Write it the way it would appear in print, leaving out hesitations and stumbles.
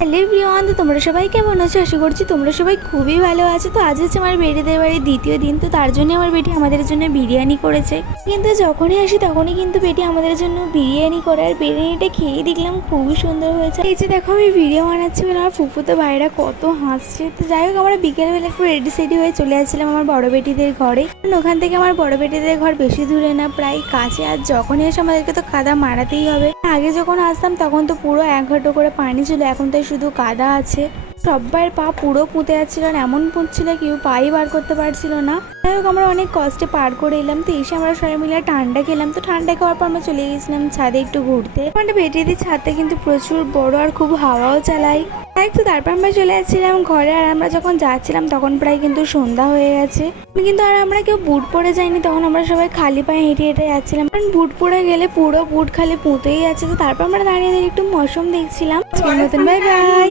Hello everyone, তো তোমরা সবাই কেমন আছো? আশা করছি তোমরা সবাই খুবই ভালো আছো। তো আজ হচ্ছে আমার বেটিদের বাড়ির দ্বিতীয় দিন, তো তার জন্য আমার বেটি আমাদের জন্য বিরিয়ানি করেছে। কিন্তু যখনই আসি তখনই কিন্তু বেটি আমাদের জন্য বিরিয়ানি করে, আর বিরিয়ানিটা খেয়ে দেখলাম খুবই সুন্দর হয়েছে। এই যে দেখো আমি ভিডিও বানাচ্ছি বলে আমার ফুফুতো ভাইরা কত হাসছে। তো যাই হোক, আমরা বিকেলবেলা একটু রেডি সেডি হয়ে চলে আসছিলাম আমার বড় বেটিদের ঘরে। ওখান থেকে আমার বড় বেটিদের ঘর বেশি দূরে না, প্রায় কাছে। আর যখনই এসে আমাদেরকে তো কাদা মারাতেই হবে। আগে যখন আসতাম তখন তো পুরো 1 হাঁটু করে পানি ছিল, এখন তো শুধু কাদা আছে। সব্বার পা পুরো পুঁতে যাচ্ছিল, আর এমন পুঁতছিল কেউ পাই বার করতে পারছিল না। যাই হোক, আমরা অনেক কষ্টে পার করে এলাম। তো এসে আমরা সবাই মিলে ঠান্ডা খেলাম। তো ঠান্ডা খাওয়ার পর আমরা চলে গেছিলাম ছাদে একটু ঘুরতে। আমাদের বেটিদের ছাদটা কিন্তু প্রচুর বড়, আর খুব হাওয়াও চালাই। তো তারপর আমরা চলে যাচ্ছিলাম ঘরে। আর আমরা যখন যাচ্ছিলাম তখন প্রায় কিন্তু সন্ধ্যা হয়ে গেছে, কিন্তু আর আমরা কেউ বুট পরে যাইনি। তখন আমরা সবাই খালি পায়ে হেঁটে হেঁটে যাচ্ছিলাম, কারণ বুট পরে গেলে পুরো বুট খালি পুঁতেই যাচ্ছে। তো তারপর আমরা দাঁড়িয়ে দাঁড়িয়ে একটু মৌসুম দেখছিলাম। Bye bye.